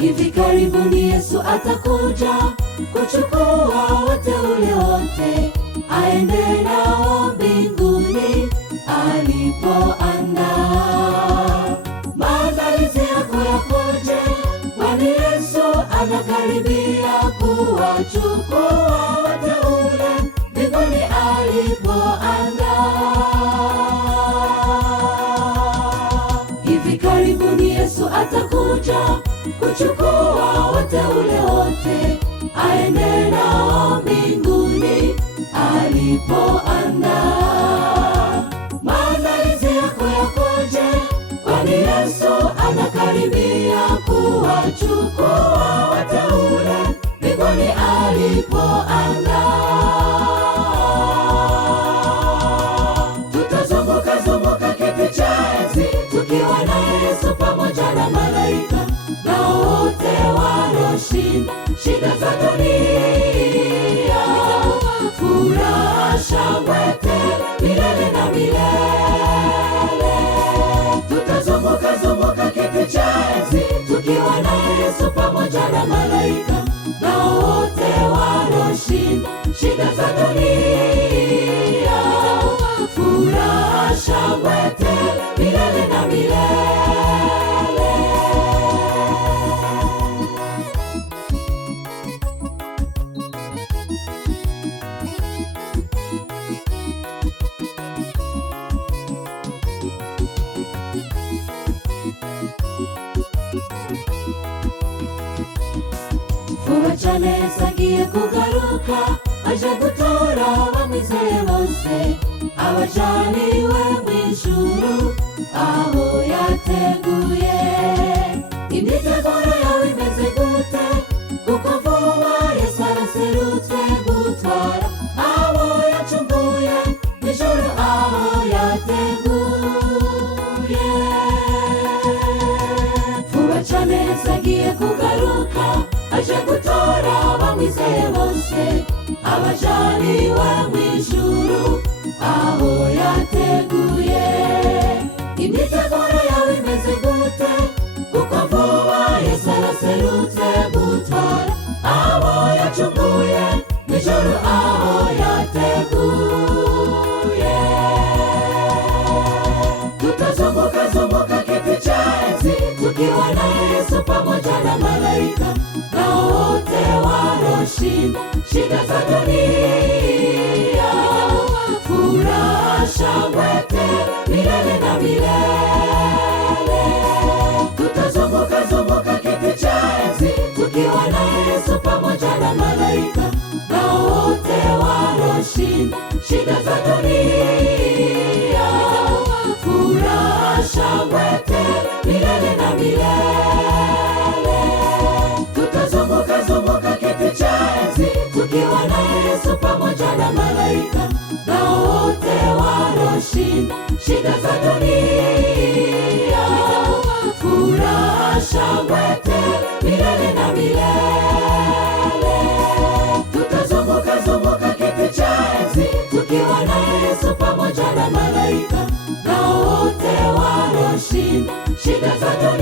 Hivi karibuni Yesu atakuja kuchukua wateule wote, aende nao mbinguni alipoandaa. Maandalizi yako yakoje? Kwani Yesu anakaribia kuwachukua wateule mbinguni alipoandaa. Hivi karibuni Yesu atakuja kuchukua wateule wote, aende nao mbinguni alipoandaa. Maandalizi yako yakoje? Kwani Yesu anakaribia kuwachukua wateule mbinguni alipoandaa. Tutazunguka zunguka kiti cha enzi tukiwa na Yesu pamoja na malaika na wote walioshinda shida za dunia. Furaha, shangwe tele milele na milele. Tutazunguka zunguka kiti cha enzi tukiwa na Yesu pamoja na malaika na wote walioshinda shida za dunia. Furaha, shangwe tele milele na milele. Fuwachane sagiye kugaruka, aje gutora abamwizeye bose, abajaniwe mw'ijuru aho yateguye. Imyiteguro yawe imeze gute? Kuko vuba Yesu araserutse gutwara abo yacunguye mw'ijuru aho yateguye. Fuwachane sagiye kugaruka, aje gutora abamwizeye bose, abajaniwe mw'ijuru aho yateguye. Imyiteguro yawe imeze gute? Kuko vuba Yesu araserutse gutwara abo yacunguye mw'ijuru aho yateguye. Tutazunguka zunguka kiti cha enzi tukiwa na Yesu pamoja na malaika na wote walioshinda shida za dunia. Furaha, shangwe tele milele na milele. Tutazunguka zunguka kiti cha enzi tukiwa na Yesu pamoja na malaika na wote walioshinda shida za dunia. Furaha, shangwe tele milele na milele. Tutazunguka zunguka kiti cha enzi tukiwa na Yesu pamoja na malaika na wote walioshinda shida za dunia. Furaha, shangwe tele milele na milele. Tutazunguka zunguka kiti cha enzi tukiwa na Yesu pamoja na malaika na wote walioshinda shida za dunia.